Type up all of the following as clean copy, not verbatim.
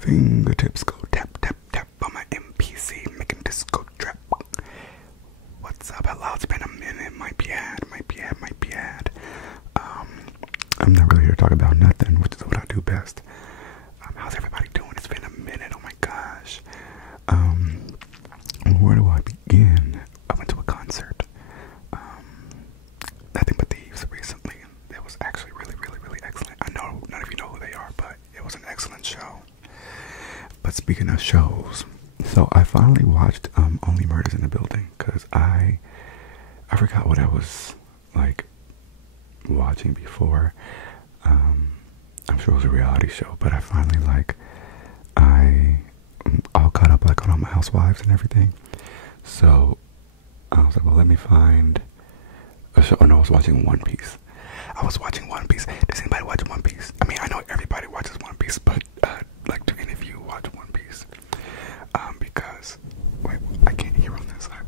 Fingertips go tap, tap, tap on my MPC, making disco trap. What's up? Hello, it's been a minute. Might be ad. I'm not really here to talk about nothing, which is what I do best. How's everybody doing? It's been a minute. Oh my gosh. Where do I begin? I went to a concert. Nothing But Thieves recently. It was actually really, really, really excellent. I know none of you know who they are, but it was an excellent show. But speaking of shows, so I finally watched Only Murders in the Building because I forgot what I was like watching before. I'm sure it was a reality show, but I finally I all caught up like on all my Housewives and everything. So I was like, well, let me find a show. Oh no, I was watching One Piece. Does anybody watch One Piece? I mean, I know everybody watches One Piece, but like, do any of you watch One Piece? Because wait, I can't hear on this side.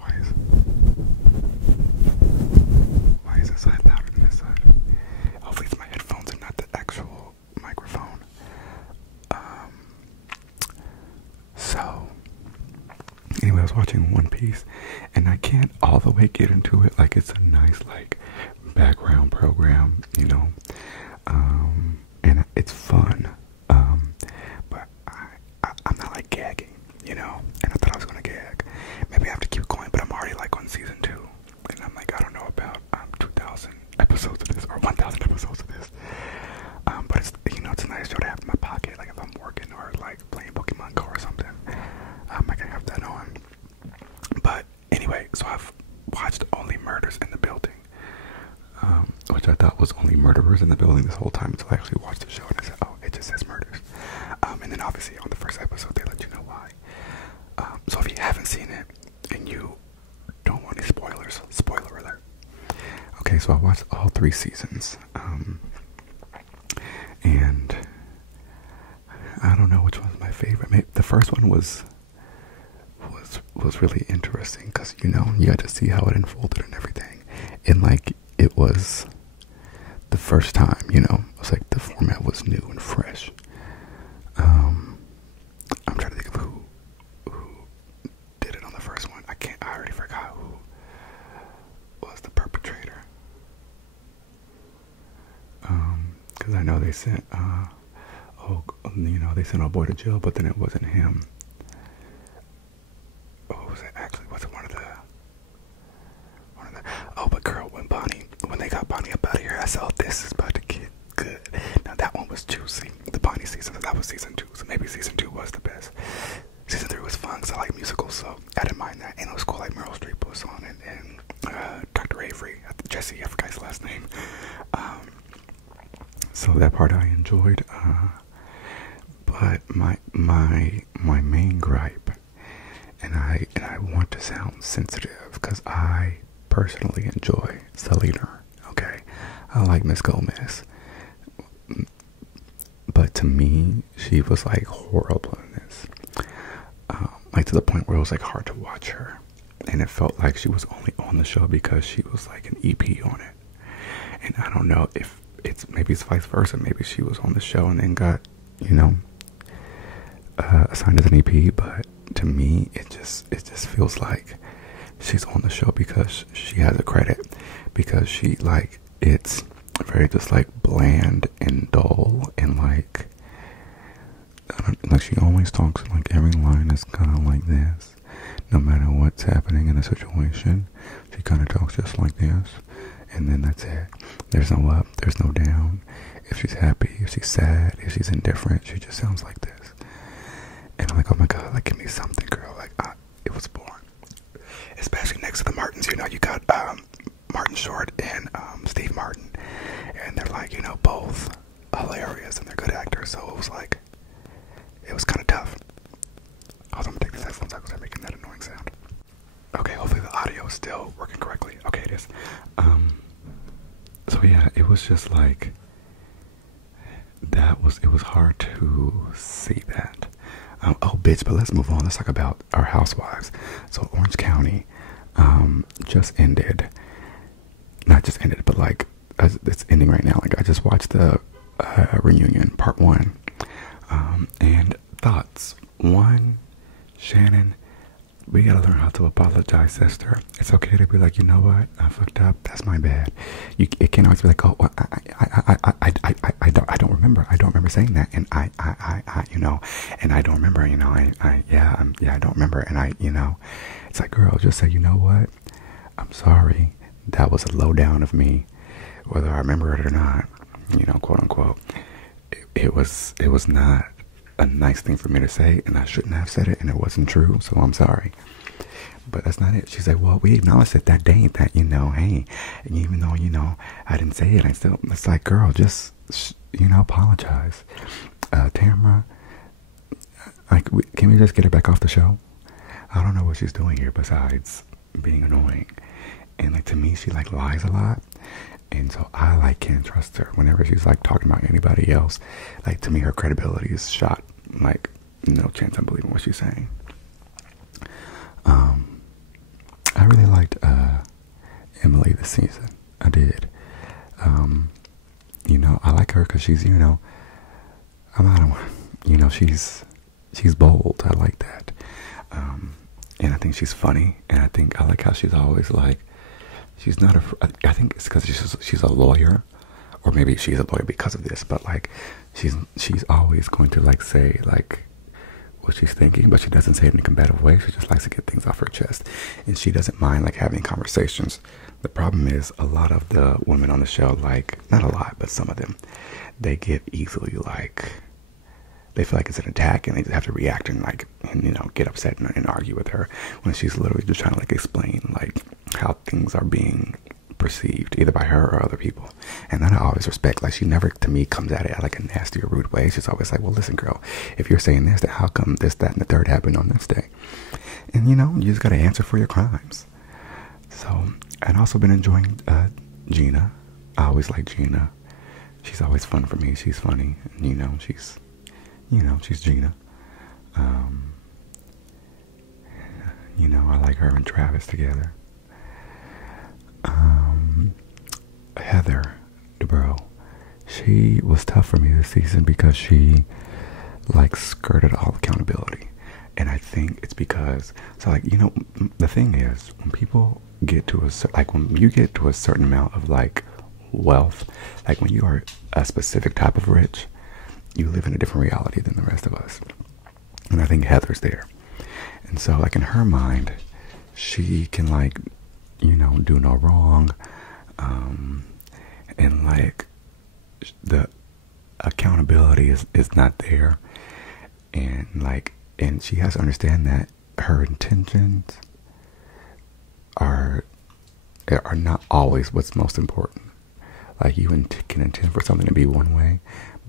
Why is this side louder than this side? Hopefully it's my headphones and not the actual microphone. So anyway, I was watching One Piece, and I can't all the way get into it. Like, it's a nice like background program, you know, and it's fun. But I'm not like gagging, you know. And I thought I was gonna gag. Maybe I have to keep going, but I'm already like on season 2, and I'm like, I don't know about 2,000 episodes of this or 1,000 episodes of this. But it's, you know, it's a nice show to have in my pocket. Like if I'm working or like playing Pokemon Go or something, I can have that on. But anyway, so I've watched Only Murders in the Building, which I thought was Only Murderers in the Building this whole time until I actually watched the show and I said, oh, it just says murders. And then obviously on the first episode they let you know why. So if you haven't seen it and you don't want any spoilers, spoiler alert. Okay, so I watched all 3 seasons, and I don't know which one's my favorite. Maybe the first one was really interesting because, you know, you got to see how it unfolded and everything, and like it was the first time, you know, it was like the format was new and fresh. I'm trying to think of who did it on the first one. I already forgot who was the perpetrator. Because I know they sent they sent our boy to jail, but then it wasn't him. Oh, was it actually? Was it one of the? Oh, but girl, when they got Bonnie up out of here, I said, oh, this is about to get good. Now that one was juicy. The Bonnie season, that was season 2, so maybe season 2 was the best. Season 3 was fun, because I like musicals, so I didn't mind that. And it was cool, like Meryl Streep was on it, and Dr. Avery, Jesse, I forgot his last name. So that part I enjoyed. But my main gripe, and I want to sound sensitive, because I personally enjoy Selena. Okay, I like Miss Gomez, but to me, she was like horrible in this. Like to the point where it was like hard to watch her, and it felt like she was only on the show because she was like an EP on it. And I don't know if maybe it's vice versa. Maybe she was on the show and then got, you know, assigned as an EP. But to me, it just feels like she's on the show because she has a credit, because she like, it's very just like bland and dull, and like she always talks like every line is kind of like this. No matter what's happening in the situation, she kind of talks just like this, and then that's it. There's no up, there's no down. If she's happy, if she's sad, if she's indifferent, she just sounds like this. And I'm like, oh my god, like give me something, girl. Like it was boring. Especially next to the Martins, you know, you got Martin Short and Steve Martin, and they're like, you know, both hilarious and they're good actors. So it was like, it was kind of tough. Also, I'm gonna take these headphones out because they're making that annoying sound. Okay, hopefully the audio is still working correctly. Okay, it is. So yeah, it was just like, it was hard to see that. Oh bitch, but let's move on. Let's talk about our Housewives. So Orange County just ended. Not just ended, but like it's ending right now. Like I just watched the reunion part 1, and thoughts. One, Shannon, we gotta learn how to apologize, sister. It's okay to be like, you know what, I fucked up. That's my bad. It can't always be like, oh, well, I don't remember. I don't remember saying that, and you know, and I don't remember, you know, I don't remember, and it's like, girl, just say, you know what, I'm sorry. That was a lowdown of me, whether I remember it or not, you know, quote unquote. It was not a nice thing for me to say, and I shouldn't have said it, and it wasn't true, so I'm sorry. But that's not it. She said, well, we acknowledged it that day, that, you know, hey, and even though, you know, I didn't say it, I still, it's like, girl, just, you know, apologize. Tamara, like, can we just get her back off the show? I don't know what she's doing here besides being annoying. And, like, to me, she, like, lies a lot. And so I, like, can't trust her. Whenever she's, like, talking about anybody else, like, to me, her credibility is shot. Like, no chance I'm believing what she's saying. I really liked Emily this season. I did. You know, I like her because she's, you know, you know, she's bold. I like that. And I think she's funny. And I like how she's always, like, she's not I think it's because she's a lawyer, or maybe she's a lawyer because of this, but, like, she's always going to, like, say, like, what she's thinking, but she doesn't say it in a combative way. She just likes to get things off her chest, and she doesn't mind, like, having conversations. The problem is a lot of the women on the show, like, not a lot, but some of them, they get easily, like, they feel like it's an attack, and they just have to react and, like, and, you know, get upset and argue with her when she's literally just trying to, like, explain, like, how things are being perceived either by her or other people. And that I always respect. Like, she never, to me, comes at it like a nasty or rude way. She's always like, well, listen, girl, if you're saying this, then how come this, that, and the third happened on this day? And, you know, you just got to answer for your crimes. So, I've also been enjoying Gina. I always like Gina. She's always fun for me. She's funny. And, you know, she's Gina. You know, I like her and Travis together. Heather Dubrow, she was tough for me this season because she, like, skirted all accountability. And I think it's because, so, like, you know, the thing is, when people get to when you get to a certain amount of, like, wealth, like, when you are a specific type of rich, you live in a different reality than the rest of us. And I think Heather's there. And so, like, in her mind, she can, like, you know, do no wrong. And, like, the accountability is not there. And, like, and she has to understand that her intentions are not always what's most important. Like, you can intend for something to be one way,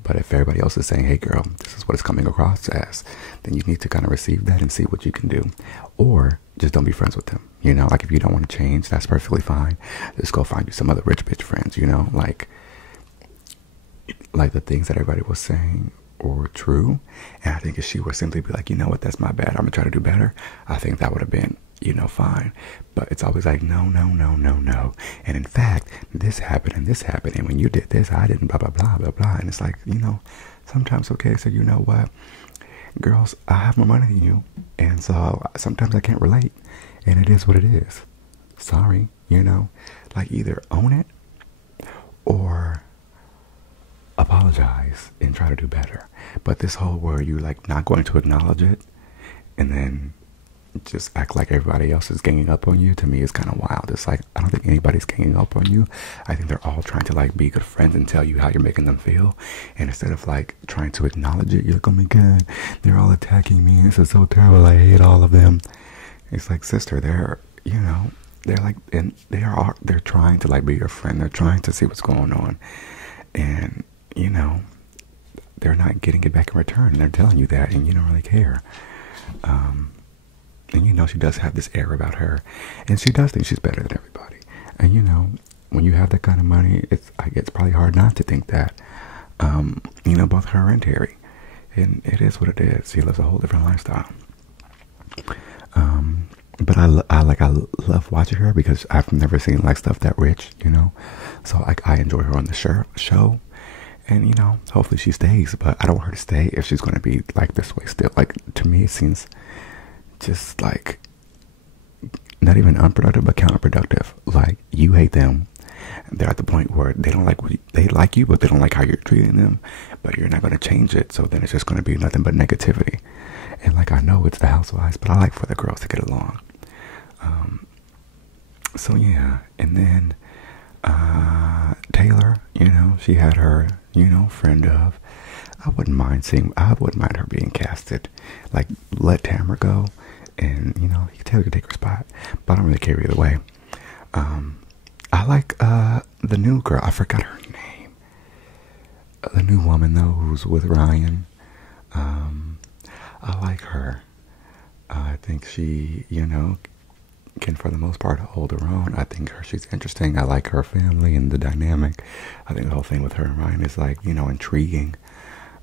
but if everybody else is saying, hey, girl, this is what it's coming across as, then you need to kind of receive that and see what you can do. Or just don't be friends with them. You know, like, if you don't want to change, that's perfectly fine. Just go find you some other rich bitch friends, you know? Like the things that everybody was saying were true. And I think if she would simply be like, you know what, that's my bad, I'm going to try to do better, I think that would have been, you know, fine. But it's always like, no, no, no, no, no. And in fact, this happened and this happened. And when you did this, I didn't, blah, blah, blah, blah, blah. And it's like, you know, sometimes, okay, so you know what? Girls, I have more money than you. And so sometimes I can't relate. And it is what it is. Sorry, you know? Like, either own it or apologize and try to do better. But this whole where you, like, not going to acknowledge it and then just act like everybody else is ganging up on you, to me is kind of wild. It's like, I don't think anybody's ganging up on you. I think they're all trying to, like, be good friends and tell you how you're making them feel. And instead of, like, trying to acknowledge it, you're like, oh my god, they're all attacking me, this is so terrible, I hate all of them. It's like, sister, they're, you know, they're like, and they're trying to, like, be your friend. They're trying to see what's going on. And, you know, they're not getting it back in return. And they're telling you that, and you don't really care. And, you know, she does have this air about her. And she does think she's better than everybody. And, you know, when you have that kind of money, it's probably hard not to think that. You know, both her and Terry. And it is what it is. She lives a whole different lifestyle. But I love watching her because I've never seen, like, stuff that rich, you know. So, like, I enjoy her on the show. And, you know, hopefully she stays, but I don't want her to stay if she's going to be like this way still. Like, to me, it seems just like not even unproductive, but counterproductive. Like, you hate them. They're at the point where they don't like they like you, but they don't like how you're treating them. But you're not going to change it, so then it's just going to be nothing but negativity. And like, I know it's the Housewives, but I like for the girls to get along. So yeah, and then Taylor, you know, she had her, you know, friend of. I wouldn't mind her being casted. Like, let Tamara go, and you know, Taylor could take her spot. But I don't really care either way. I like the new girl. I forgot her name. The new woman though, who's with Ryan. I like her. I think she, you know, can for the most part hold her own. I think she's interesting. I like her family and the dynamic. I think the whole thing with her and Ryan is like, you know, intriguing.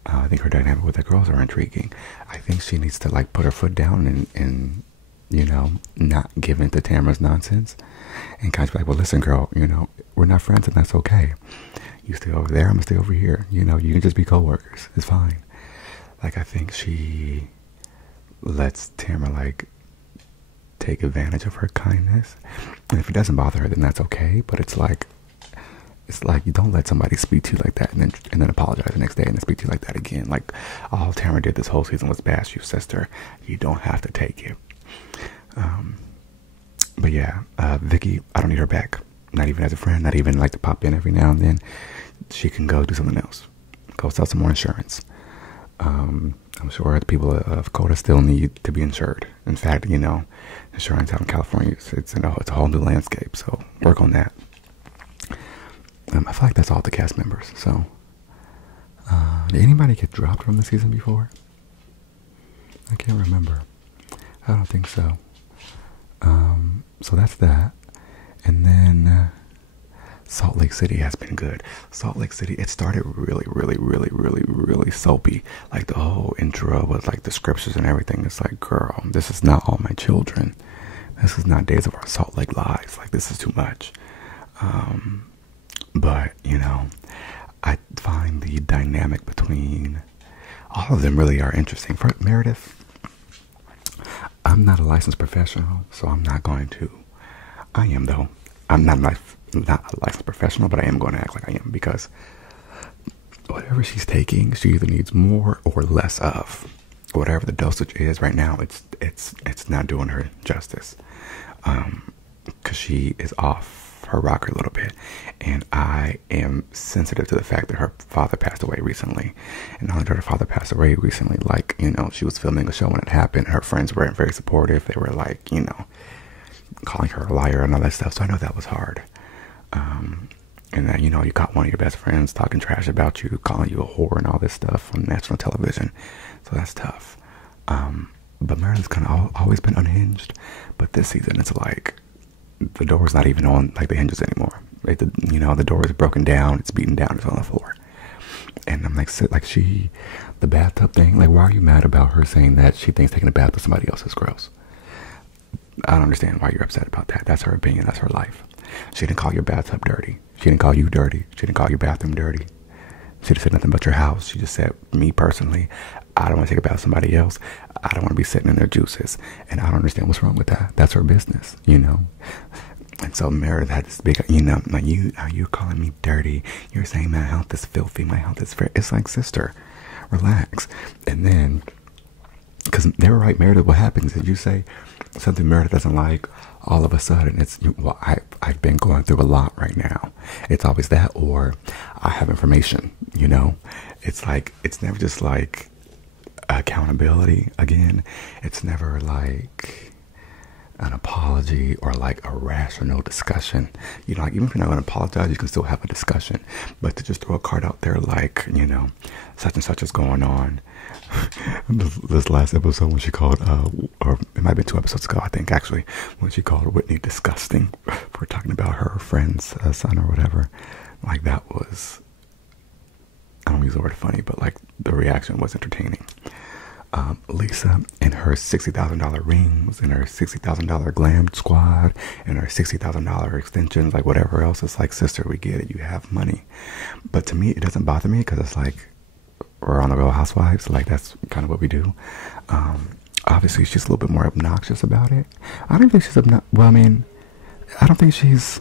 I think her dynamic with the girls are intriguing. I think she needs to like put her foot down and you know, not give in to Tamara's nonsense and kind of be like, well, listen, girl, you know, we're not friends and that's okay. You stay over there, I'm gonna stay over here. You know, you can just be co-workers. It's fine. Like, I think she lets Tamara like take advantage of her kindness, and if it doesn't bother her, then that's okay. But it's like you don't let somebody speak to you like that and then apologize the next day and then speak to you like that again. Like, all Tamara did this whole season was bash you, sister. You don't have to take it. But yeah, Vicky, I don't need her back. Not even as a friend, not even like to pop in every now and then. She can go do something else. Go sell some more insurance. I'm sure the people of Coda still need to be insured. In fact, you know, insurance out in California, it's a whole new landscape, so work on that. I feel like that's all the cast members, so. Did anybody get dropped from the season before? I can't remember. I don't think so. So that's that. And then Salt Lake City has been good. Salt Lake City, it started really soapy. Like, the whole intro was like the scriptures and everything. It's like, girl, this is not All My Children. This is not Days of Our Salt Lake Lives. Like, this is too much. But, you know, I find the dynamic between all of them really are interesting. For Meredith, I'm not a licensed professional, so I'm not going to. I am, though. I'm not a licensed professional, but I am going to act like I am, because whatever she's taking, she either needs more or less of. Whatever the dosage is right now, it's not doing her justice. Because she is off her rocker a little bit, and I am sensitive to the fact that her father passed away recently. And not only did her father pass away recently, like, you know, she was filming a show when it happened. Her friends weren't very supportive. They were like, you know, calling her a liar and all that stuff. So I know that was hard. And then, you know, you got one of your best friends talking trash about you, calling you a whore and all this stuff on national television. So that's tough. But Meredith's kind of always been unhinged. But this season, it's like, the door's not even on like the hinges anymore. Right? You know, the door is broken down, it's beaten down, it's on the floor. And I'm like, the bathtub thing, like, why are you mad about her saying that she thinks taking a bath with somebody else is gross? I don't understand why you're upset about that. That's her opinion, that's her life. She didn't call your bathtub dirty. She didn't call you dirty. She didn't call your bathroom dirty. She just said nothing about your house. She just said, me personally, I don't want to take a bath with somebody else. I don't want to be sitting in their juices. And I don't understand what's wrong with that. That's her business, you know. And so Meredith had this big, you know, like, you calling me dirty. You're saying my health is filthy. My health is fair. It's like, sister, relax. And then, because they were right, Meredith, what happens is you say something Meredith doesn't like, all of a sudden it's, well, I've been going through a lot right now. It's always that, or I have information, you know. It's like, it's never just like accountability again. It's never like an apology or like a rational discussion. You know, like, even if you're not going to apologize, you can still have a discussion. But to just throw a card out there like, you know, such and such is going on. This last episode when she called, or it might have been 2 episodes ago, I think, actually, when she called Whitney disgusting for talking about her friend's son or whatever. Like, that was, I don't use the word funny, but like, the reaction was entertaining. Lisa and her $60,000 rings and her $60,000 glam squad and her $60,000 extensions, like whatever else. It's like, sister, we get it. You have money. But to me, it doesn't bother me because it's like, we're on the Real Housewives. Like, that's kind of what we do. Obviously, she's a little bit more obnoxious about it. I don't think she's well, I mean, I don't think she's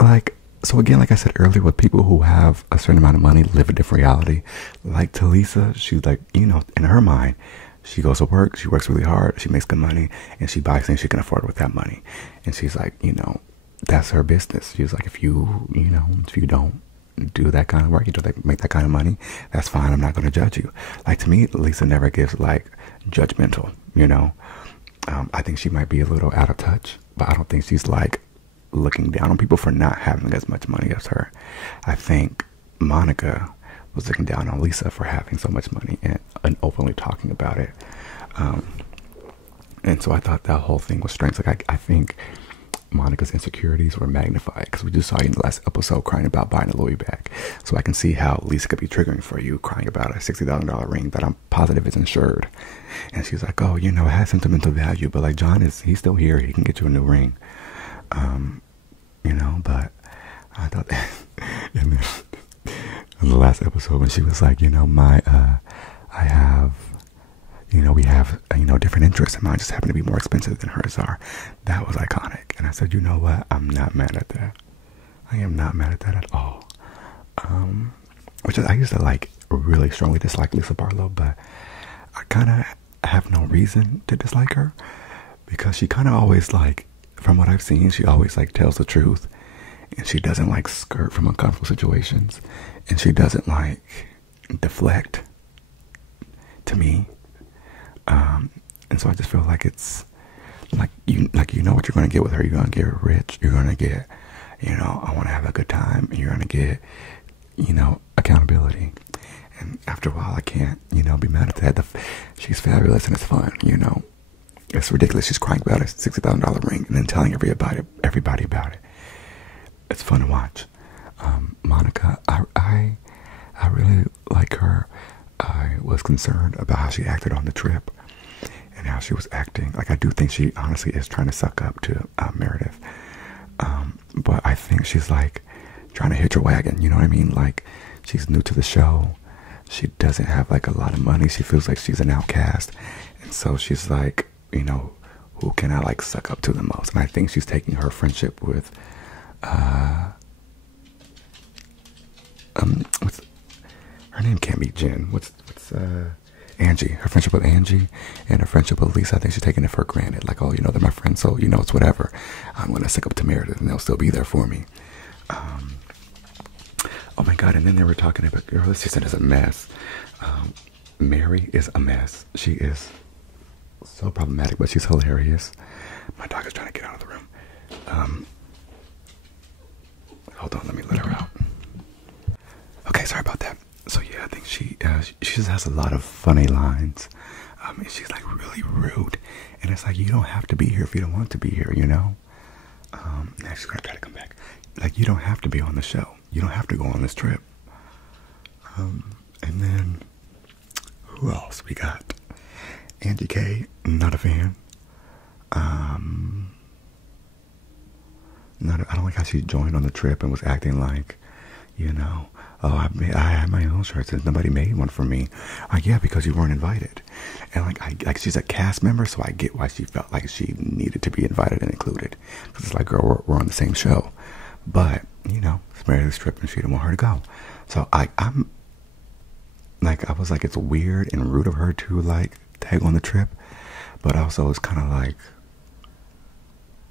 like, so again, like I said earlier, with people who have a certain amount of money live a different reality. Like to Lisa, she's like, you know, in her mind, she goes to work, she works really hard, she makes good money, and she buys things she can afford with that money. And she's like, you know, that's her business. She's like, if you don't do that kind of work, you don't make that kind of money, that's fine. I'm not going to judge you. Like, to me, Lisa never gives like judgmental, you know. I think she might be a little out of touch, but I don't think she's like looking down on people for not having as much money as her. I think Monica was looking down on Lisa for having so much money and openly talking about it. And so I thought that whole thing was strange. Like, I think Monica's insecurities were magnified because we just saw you in the last episode crying about buying a Louis bag. So I can see how Lisa could be triggering for you, crying about a $60,000 ring that I'm positive is insured. And she's like, oh, you know, it has sentimental value, but like, John he's still here. He can get you a new ring. You know, but I thought that in the last episode when she was like, you know, I have, you know, we have, you know, different interests, and mine just happen to be more expensive than hers are. That was iconic. And I said, you know what? I'm not mad at that. I am not mad at that at all. Which is, I used to like really strongly dislike Lisa Barlow, but I kind of have no reason to dislike her because she kind of always like, from what I've seen, she always like tells the truth, and she doesn't like skirt from uncomfortable situations, and she doesn't like deflect to me. And so I just feel like it's like you know what you're going to get with her. You're going to get rich. You're going to get, you know, I want to have a good time, and you're going to get, you know, accountability. And after a while, I can't, you know, be mad at that. She's fabulous and it's fun, you know. It's ridiculous. She's crying about a $60,000 ring and then telling everybody about it. It's fun to watch. Monica, I really like her. I was concerned about how she acted on the trip and how she was acting. Like, I do think she honestly is trying to suck up to Meredith. But I think she's like trying to hitch her wagon. You know what I mean? Like, she's new to the show. She doesn't have like a lot of money. She feels like she's an outcast. And so she's like, you know, who can I like suck up to the most? And I think she's taking her friendship with what's her name? Can't be Jen. What's Angie? Her friendship with Angie and her friendship with Lisa, I think she's taking it for granted. Like, oh, you know, they're my friends, so you know, it's whatever. I'm gonna suck up to Meredith and they'll still be there for me. Oh my god, and then they were talking about, girl, this season is a mess. Mary is a mess. She is so problematic, but she's hilarious. My dog is trying to get out of the room. Hold on, let me let her out. Okay, sorry about that. So yeah, I think she just has a lot of funny lines. And she's like really rude, and it's like, you don't have to be here if you don't want to be here, you know. Now she's gonna try to come back. Like, you don't have to be on the show. You don't have to go on this trip. And then who else we got? Angie K, not a fan. I don't like how she joined on the trip and was acting like, you know, oh, I had my own shirts and nobody made one for me. Yeah, because you weren't invited. And like she's a cast member, so I get why she felt like she needed to be invited and included. Because it's like, girl, we're on the same show. But, you know, it's Meredith's trip and she didn't want her to go. So I'm like, I was like, it's weird and rude of her to like tag on the trip, but also it's kind of like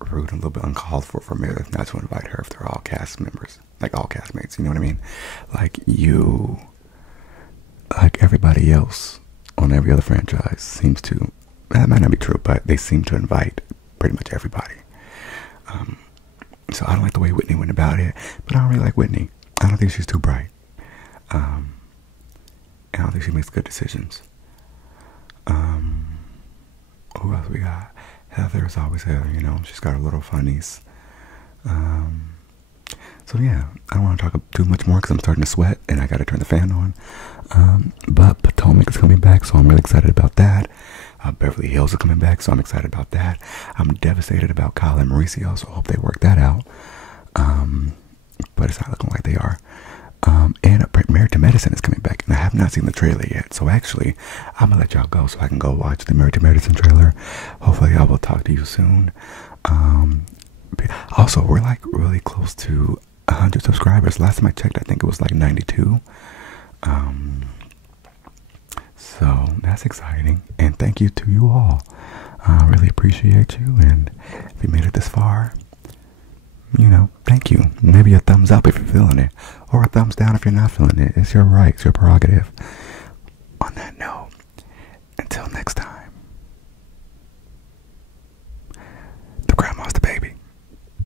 rude and a little bit uncalled for Meredith not to invite her if they're all cast members, like all castmates, you know what I mean? Like, you, like everybody else on every other franchise seems to, that might not be true, but they seem to invite pretty much everybody. So I don't like the way Whitney went about it, but I don't really like Whitney. I don't think she's too bright. And I don't think she makes good decisions. Who else we got? Heather's always Heather, you know. She's got her little funnies. So yeah, I don't want to talk too much more because I'm starting to sweat and I got to turn the fan on. But Potomac is coming back, so I'm really excited about that. Beverly Hills is coming back, so I'm excited about that. I'm devastated about Kyle and Mauricio, so I hope they work that out. But it's not looking like they are. And Married to Medicine is coming back, and I have not seen the trailer yet. So actually, I'm gonna let y'all go so I can go watch the Married to Medicine trailer. Hopefully, I will talk to you soon. Also, we're like really close to 100 subscribers. Last time I checked, I think it was like 92. So that's exciting, and thank you to you all. I really appreciate you, and if you made it this far, you know, thank you. Maybe a thumbs up if you're feeling it, or a thumbs down if you're not feeling it. It's your right, it's your prerogative.